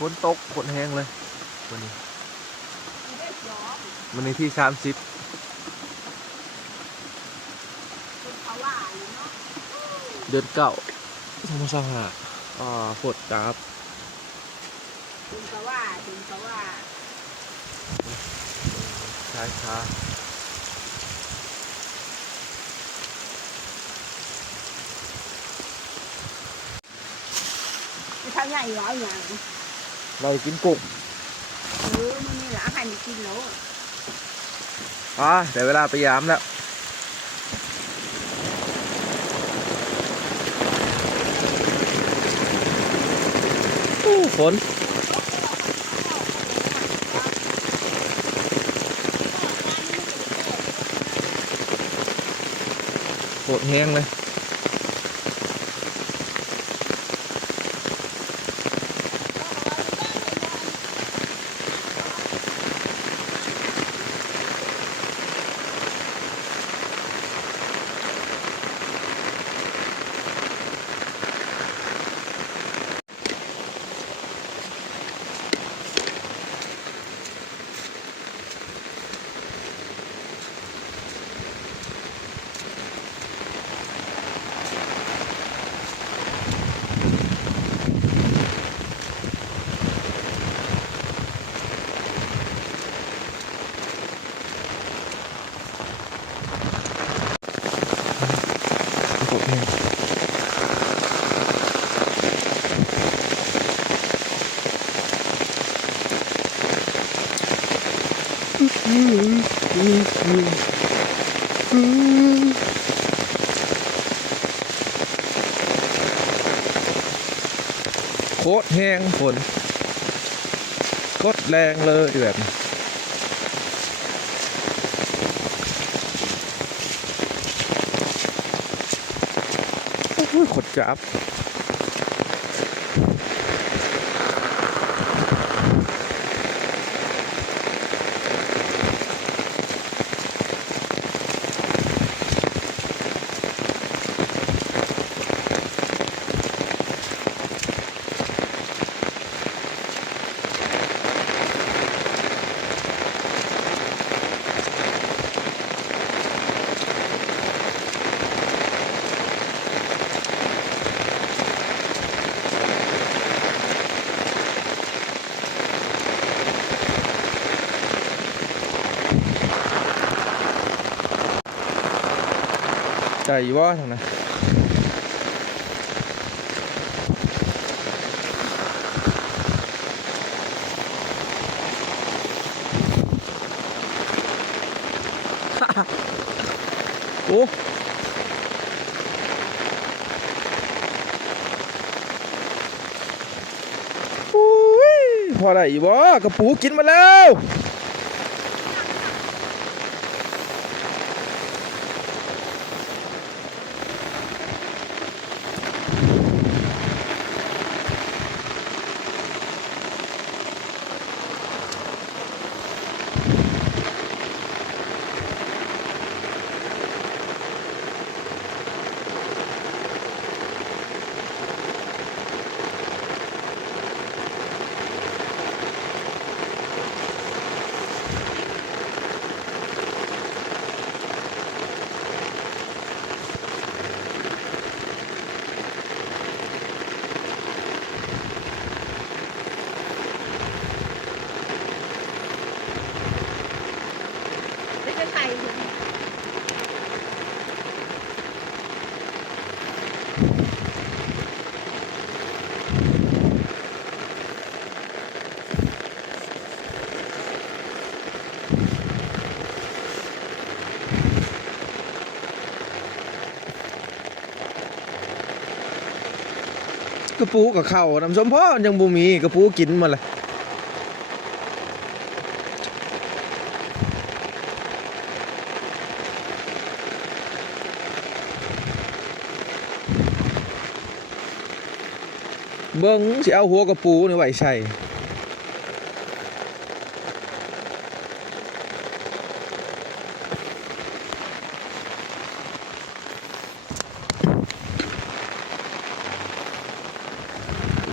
ฝนตกฝนแห้งเลยวันนี้วันนี้ที่30เดือนเก้า2025ฝนจับถึงก็ว่าช้าจะทำยังไงวะอย่างเรากินกุ้งมันมีหลาใครไม่กินแล้วแต่เวลาไปยามแล้วฝนแห้งเลยโคตรแห้งฝนโคตรแรงเลยแบบขดจับใจว่าทางนั้นโอ้พอได้อีกวะกระปูกินมาแล้วกระปูกับข้าวน้ำส้มพ่อยังบ่มีกระปูกินมาเลยเบิ้งสิเอาหัวกระปูนี่ไว้ใส่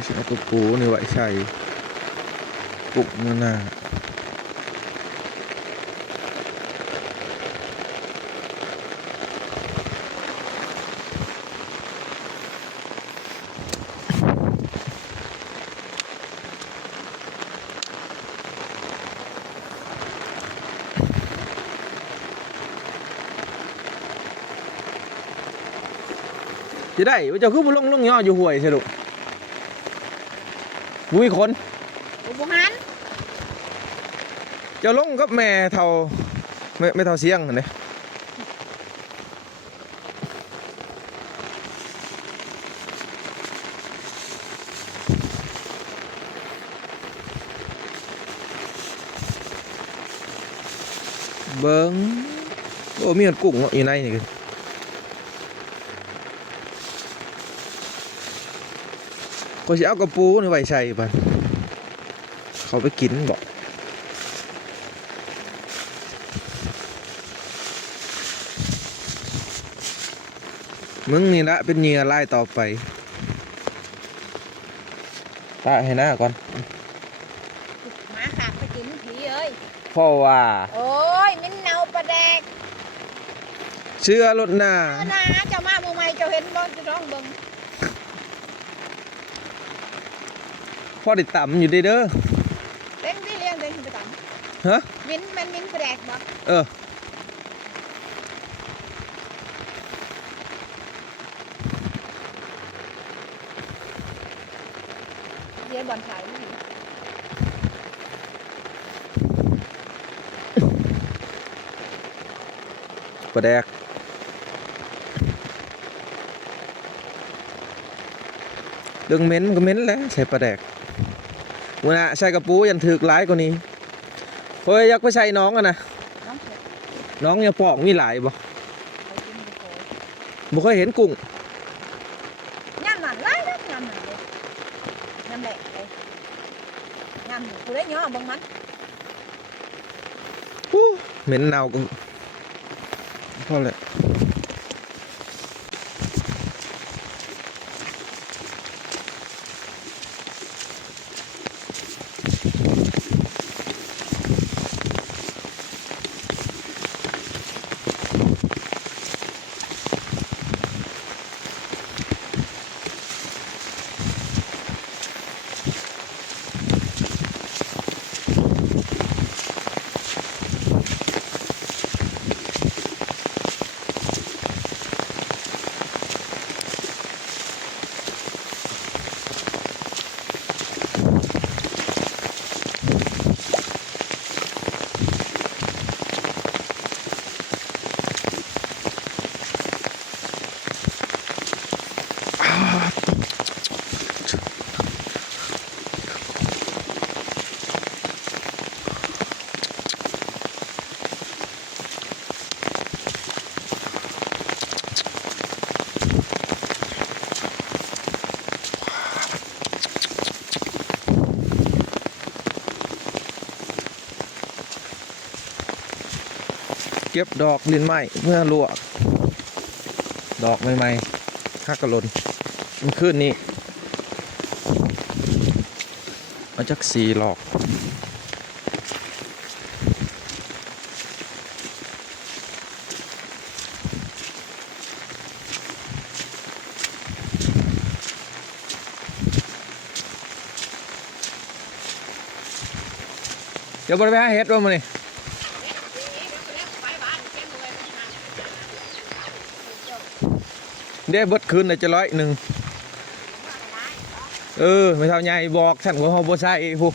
สิเอากระปูนี่ไว้ใส่ กุ้งมือหน้าจะได้ว่าเจ้าคือบุลงย่ออยู่ห่วยใช่ลูกบุ้ยคน อุบหัน เจ้าลงกับแม่เท่าไม่เท่าเสียงเห็นไหมเบิ้งโอ้มีมันกุ้งอยู่ในนี่คือก็จะเอากระปูนี่ไว้ใส่ไปเขาไปกินบอกมึงนี่ละเป็นเหยื่อไล่ต่อไปตาให้หน้าก่อน หมาขาดไปกินผีเอ้ย เพราะว่า โอ้ยมิ้นเนาปลาแดก เชื่อรถหน้า เออนะเจ้ามาเมื่อไหร่เจ้าเห็นบ่จะร้องเบิ่ง พ่อได้ต่ำอยู่เด้อ เล่นที่เลี้ยงเล่นไปตาม ฮะ มิ้นมันมิ้นปลาแดกบ่ เออ เดี๋ยวบ่อนขายนี่ ปลาแดกเรื่องเหม็นก็เหม็นแหล้วใส่ปลาแดกวันน่ะใส่กระปูยันถึกหลายกว่านี้เฮ้ยอยากไปใส่น้องอะนะ น้องเผ็ด น้องอย่าปอกมีหลายบ่ ไปกินไปโกย บ่เคยเห็นกุ้ง ย่ำหนันไล่นะย่ำหนันเลยย่ำแหลกเลยย่ำกูได้ย่อเบิ่งมัน อู้เหม็นเน่าก็พอแล้วเก็บดอกลิ้นไม้เพื่อลวกดอกใหม่ๆฮักกะหล่นมันขึ้นนี่มาจากสีหลอกเดี๋ยวบริไปหาเฮ็ดว่ามันนี่เดี๋ยวเบิดคืนเลยจะ100ไม่เท่าใหญ่บอกฉันว่าเขาบ่ใช่พวก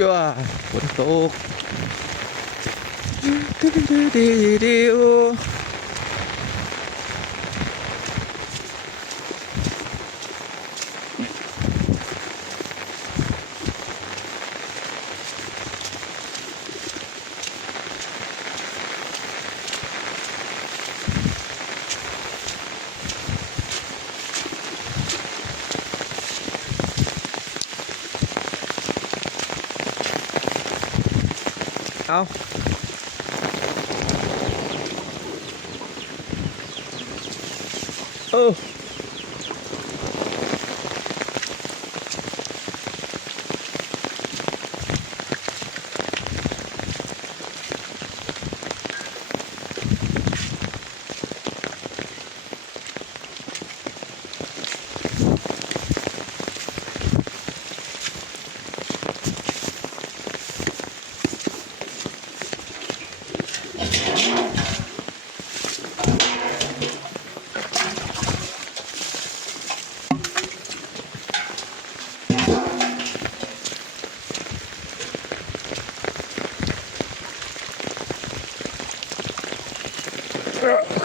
จ้าฝนตกดิวเอาเออ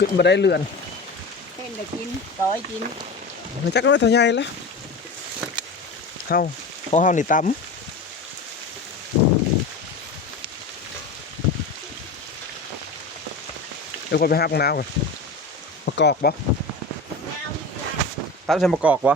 ขึ้นมาได้เรือน เห็นได้กินร้อยกิน มันจักก็ไม่เท่าใหญ่ละเฮาของเฮานี่ตำเดี๋ยวคนไปหาปังน้ำก่อนมะกอกบ่ตำใส่มะกอกบ่